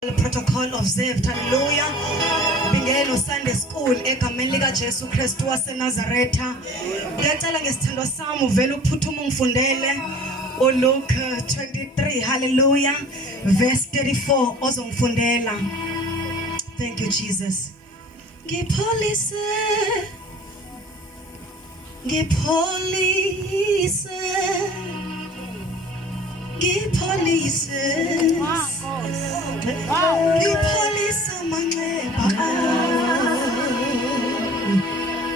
Protocol observed. Hallelujah. Bingelo Sunday School egameni lika Jesu Kristu waseNazaretha. Ngiyacela ngesithando sami uvela uphuthuma ungifundele uLuke 23. Hallelujah. Verse 34 ozongifundela. Thank you Jesus. Ngipholise ngipholisa manxeba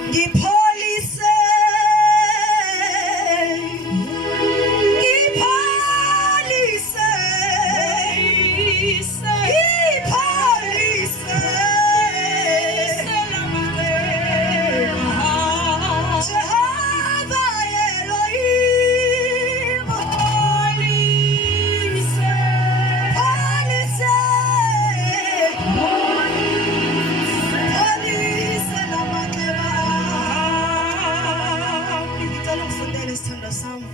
ngipholise Psalm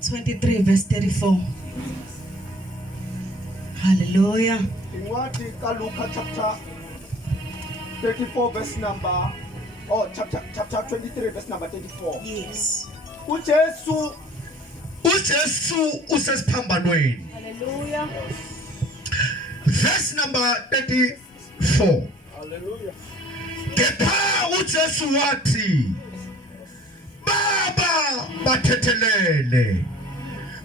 23 verse 34. Hallelujah. Incwadi kaLuka chapter 34 verse number chapter 23 verse number 34. Yes. uJesu usesiphambanweni. Hallelujah. Verse number 34. Hallelujah. Kepha uJesu wathi Baba bathethelele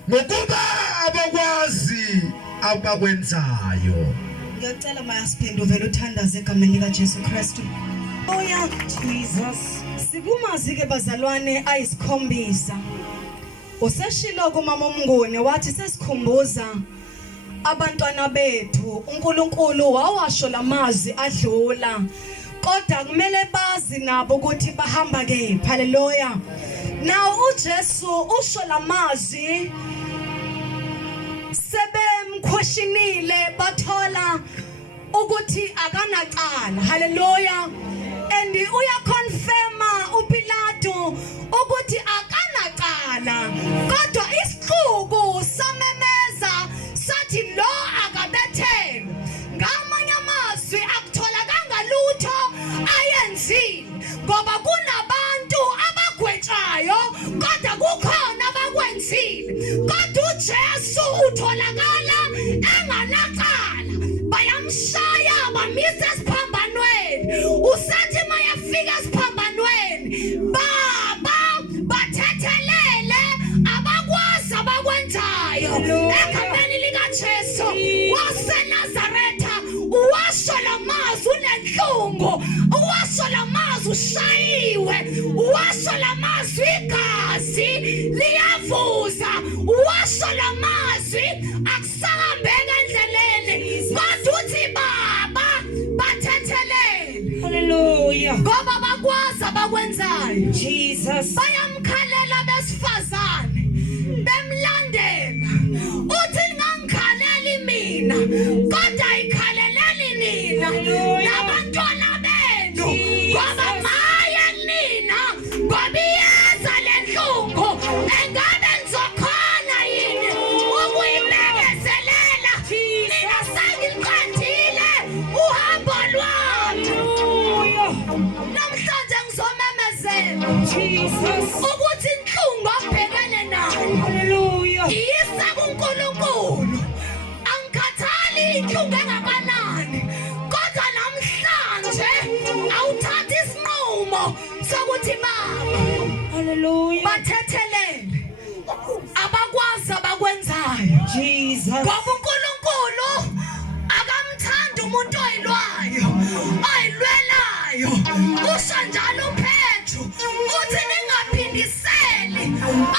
ngokuba abakwazi abakwenzayo. Ngiyacela mayasiphinda uvela uthandaze egameni lika Jesu Kristu. Hallelujah Jesus. Sikumazi ke bazalwane ayisikhombisa. Useshilo kumama uMnguni wathi sesikhumbuza abantwana bethu uNkulunkulu wawasho lamazwi adlula. Kodwa kumele bazi nabo ukuthi bahamba ke. Hallelujah. Now uJesu usho lamazwi sebemkhoshinile bathola ukuthi akanacala. Hallelujah. And uya confirma uPilato ukuthi akanacala. Kodwa isixuku samemeza sathi lo akabethelwe. Ngamanye amazwi akutholakanga lutho ayenzile ngoba kunabantu abagwetshayo kodwa kukhona abakwenzile. Kodwa uJesu utholakala enganacala. Bayamshaya bamisa esiphambanweni. Usathi mayafika esiphambanweni Baba bathethelele abakwazi abakwenzayo. Egameni lika Jesu waseNazaretha uwasho lamazwi unenhlungu. Uwasho lamazwi ushayiwe. Uwasho lamazwi igazi liyavuza. Uwasho lamazwi akusahambeka endleleni. Kodwa uthi Baba bathethelele. Hallelujah. Ngoba bakwazi abakwenzayo. Jesus. Bayamkhalela besifazane bemlandela. Uthi ngangikhaleli mina kodwa ayikhaleleli nina nabantwana benu ngoba maye nina ngoba iyeza lenhlungu engabe nizokhona yini ukuyibekezelela. Nina sengiqedile uhambo lwami. Namhlanje ngizomemezela Jesus. ukuthi inhlungu abhekene nayo Hallelujah. iyisa kuNkulunkulu. Angikhathali inhlungu engakanani kodwa namhlanje awuthatha isinqumo sokuthi Baba Hallelujah. bathethelele abakwazi abakwenzayo. Jesus. Ngoba uNkulunkulu akamthanda umuntu oyilwayo oyilwelayo. Usho njalo uPetru uthi ningaphindiseli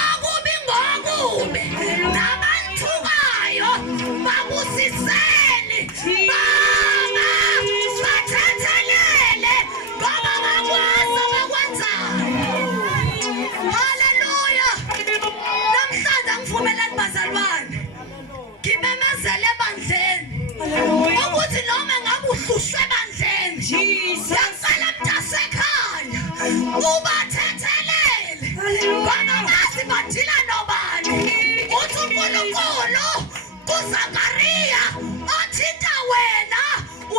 akubi ngokubi nabanthukayo babusiseni. Baba bathethelele ngoba bakwazi abakwenzayo. Hallelujah. Namhlanje ngivumelani bazalwane ngimemezele ebandleni ukuthi noma ngabe uhlushwe ebandleni ngiyacela mntasekhaya ubathethelele ngoba bazi badila nobani. Uthi uNkulunkulu kuZakariya othinta wena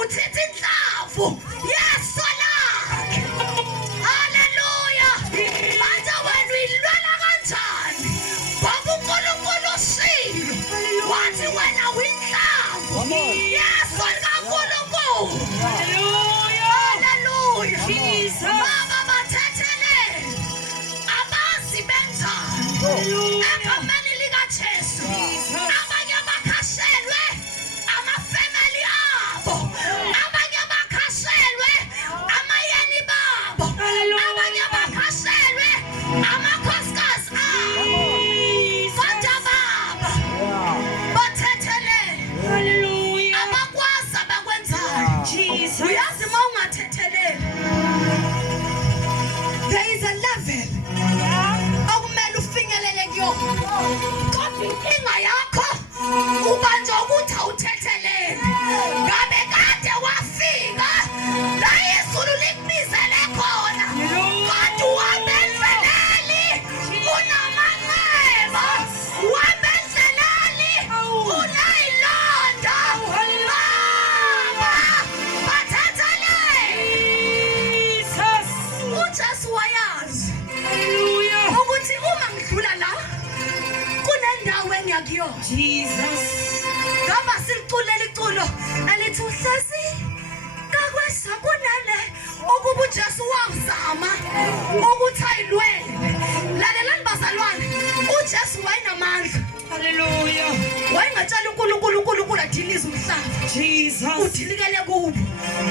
uthinta inhlavu yeso lakhe. Haleluya. Manje wena uyilwela kanjani ngoba uNkulunkulu ushilo wathi wena uyinhlavu yeso likaNkulunkulu. Haleluya. Baba bathethelele abazi benjani egameni likaJesu. Abanye bakhashelwe amafamily abo, abanye bakhashelwe amayeni babo, abanye bakhashelwe amakhosikazi abo. Kodwa baba bathethelele abakwazi abakwenzayo. Uyazi uma ungathetheleli there is a level okumele ufinyelele kuyona. Kodwa inkinga yakho ubanjwa ukuthi awuthetheleli. Ngabe kade wafika la izulu likubizele khona kodwa wabendleleli unamanxeba, wabendleleli unayilonda. Baba bathethelele. uJesu wayazi ukuthi uma ngidlula la kunendawo engiyakuyona. Ngaba siliculela iculo elithi uhlezi kakwesa kunale ukuba uJesu wazama ukuthi ayilwele. Lalelani bazalwane, uJesu wayenamandla. Wayengatshela uNkulunkulu adilize umhlaba udilekele kubo.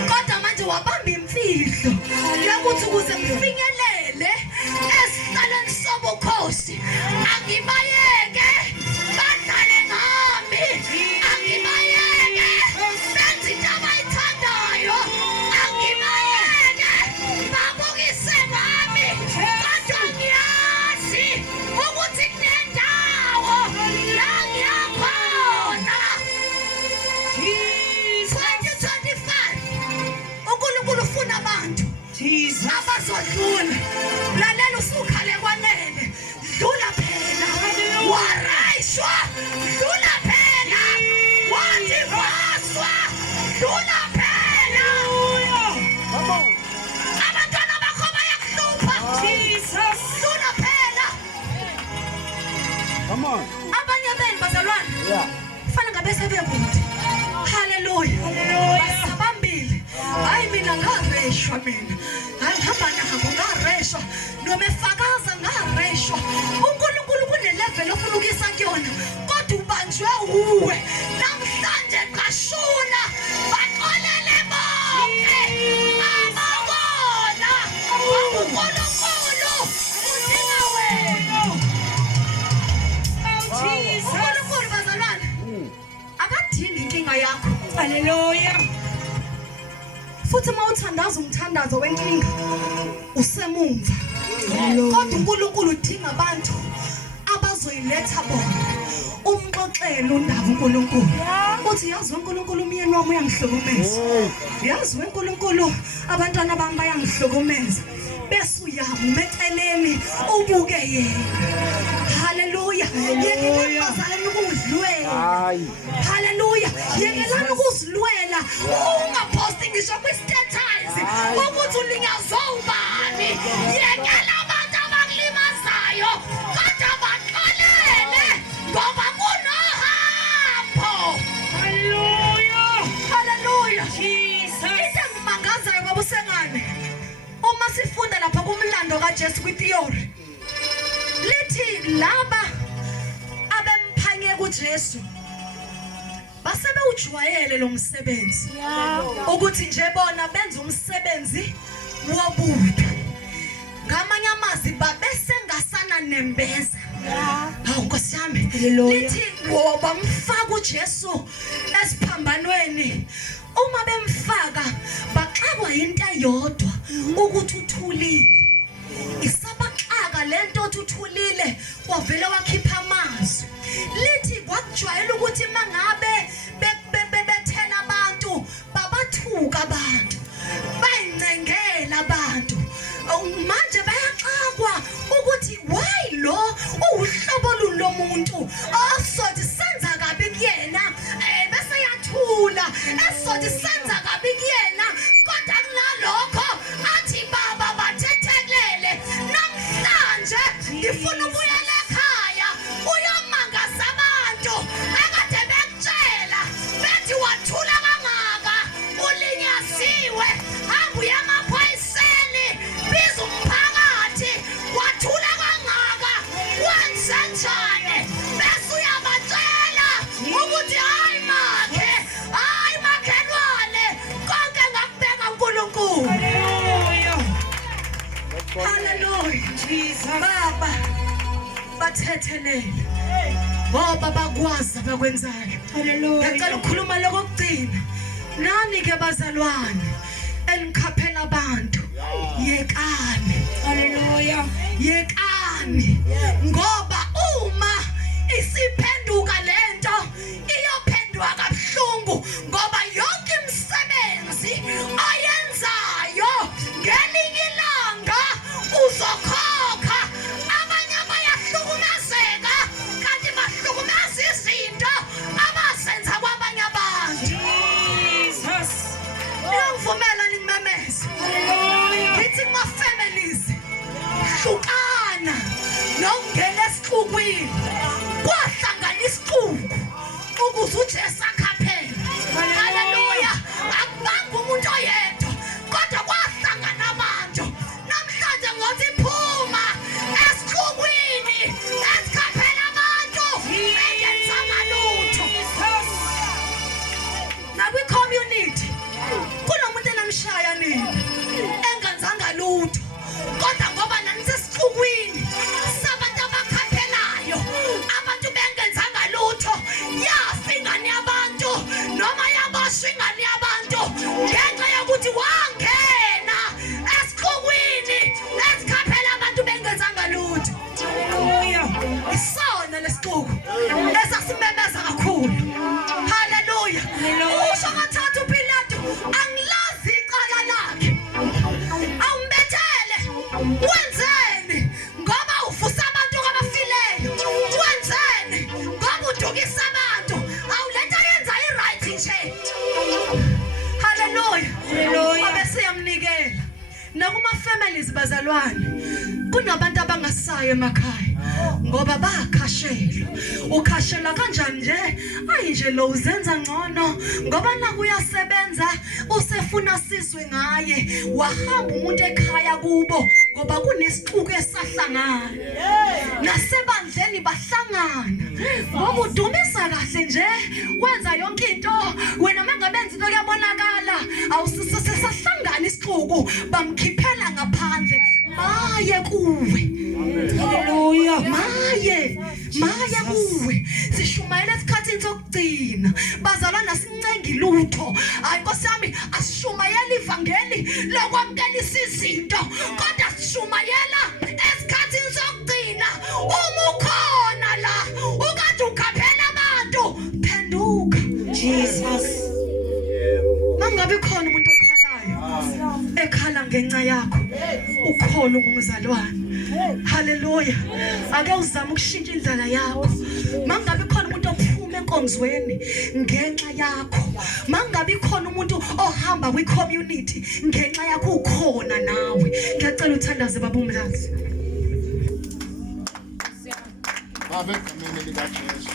Kodwa manje wabamba imfihlo yokuthi ukuze ngifinyelele esihlalweni sobukhosi angibayeke badlale ngami, angibayeke benze into abayithandayo, angibayeke babukise ngami. Kodwa ngiyazi ukuthi kunendawo la ngiyakhona. 2025 uNkulunkulu ufuna abantu abazodlula. Lalela usukhale kwanele, dlula phela. Warayishwa, dlula phela. Wadivaswa, dlula phela. Abantwana bakho bayakuhlupha, dlula phela. Come on. Abanye benu bazalwane Yeah. kufanele ngabe sebekude. Haleluya. Basabambile. Hayi mina ngareshwa mina. Ngihamba nabo ngareshwa. Noma efakaza ngareshwa. uNkulunkulu kunelevel ofuna ukuyisa kuyona. Kodwa ubanjwe uwe. Namhlanje qashuna. Baxolele bonke. Ababona. uNkulunkulu udinga wena. uNkulunkulu bazalwane akadingi inkinga yakho. Futhi uma uthandaza umthandazo wenkinga usemumva. Kodwa uNkulunkulu udinga abantu abazoyiletha bona. Umxoxele undaba uNkulunkulu. Uthi yazi uNkulunkulu umyeni wami uyangihlukumeza. Yazi uNkulunkulu abantwana bami bayangihlukumeza. Bese uyama eceleni ubuke yena. Haleluya. Yekelani bazalwane ukudlwela. Hayi. Haleluya. Yekelani ukuzilwela. Ungaposti ngisho kwi-status ukuthi ulinyazwe ubani. Yekela abantu abakulimazayo kodwa baxolele ngoba kunohambo. Haleluya. Into engimangazayo ngoba usengane uma sifunda lapha kumlando kaJesu kwi-theory lithi laba abemphanye kuJesu basebe ujwayele lo msebenzi ukuthi nje bona benza umsebenzi wobubi. Ngamanye amazwi babesengasana nembeza. Hawu Nkosi yami, lithi bamfaka uJesu esiphambanweni. Uma bemfaka baxakwa into eyodwa ukuthi uthulile. Isabaxaka lento othi uthulile wavele wakhipha amazwi. Lithi kwakujwayele ukuthi mangabe bethela abantu babathuka abantu bayincengela abantu. Manje bayaxakwa ukuthi why lo uhlobo lomuntu osothi bathethelele ngoba bakwazi abakwenzayo. Hallelujah. Ngicela ukukhuluma lokugcina. Nani ke bazalwane elimkhaphela abantu, yekani. Hallelujah. Yekani ngoba uma isiphenduka lento iyophendwa kabuhlungu ngoba yonke imisebenzi oyenzayo ngelinye ilanga uzokhokha. Abanye bayahlukumezeka kanti bahlukumeza izinto abazenza kwabanye abantu. Jesus. Ngiyavumela ningimemeze. Hallelujah. Ngithi kuma-families hlukana nokungena esixukwini kwahlangana isixuku ukuze uJesu akhaphele. Haleluya. Akubanga umuntu oyedwa kodwa kwahlangana abantu. Namhlanje ngothi phuma esixukwini esikhaphela abantu bengenzanga lutho. Nakwi-community kunomuntu enamshaya nina engenzanga lutho kodwa ngoba nanisesixukwini sabantu abakhaphelayo abantu bengenzanga lutho yafa ingane yabantu noma yaboshwa ingane yabantu ngenxa yokuthi wangena esixukwini esikhaphela abantu bengenzanga lutho. Hallelujah. Isona lesixuku esasimemeza kakhulu. Haleluya. Usho kathathu uPilato angilazi icala lakhe. Awumbethele wenzeni ngoba uvusa abantu abafileyo. Wenzeni ngoba udukisa abantu. Awuletha yenza i-right nje. Haleluya. Hallelujah. Abesiyamnikela nakuma families bazalwane kunabantu abangasayo emakhaya ngoba bakhashelwa. Ukhashelwa kanjani nje? Ayi nje lo uzenza ngcono ngoba naku uyasebenza usefuna sizwe ngaye. Wahamba umuntu ekhaya kubo ngoba kunesixuku esahlangana. Nasebandleni bahlangana ngoba udumisa kahle nje wenza yonke into wena mengabenzi into kuyabonakala awusisahlangana isixuku bamkhiphela ngaphandle. Maye kuwe. Hallelujah. Maye kuwe. Sishumayela esikhathini sokugcina bazalwana sincengi lutho. Hayi Nkosi yami asishumayela ivangeli lokwamukela izinto kodwa sishumayela esikhathini sokugcina. Uma ukhona la ukade ukhaphela abantu phenduka. Jesus. Mangabe khona umuntu okhalayo ekhala ngenxa yakho ukhona ungumzalwane. Haleluya. Ake uzame ukushintsha indlela yakho. Mangabe khona umuntu ophuma enkonzweni ngenxa yakho. Mangabe khona umuntu ohamba kwi-community ngenxa yakho ukhona nawe. Ngiyacela uthandaze baba uMdlazi. Abe egameni likaJesu.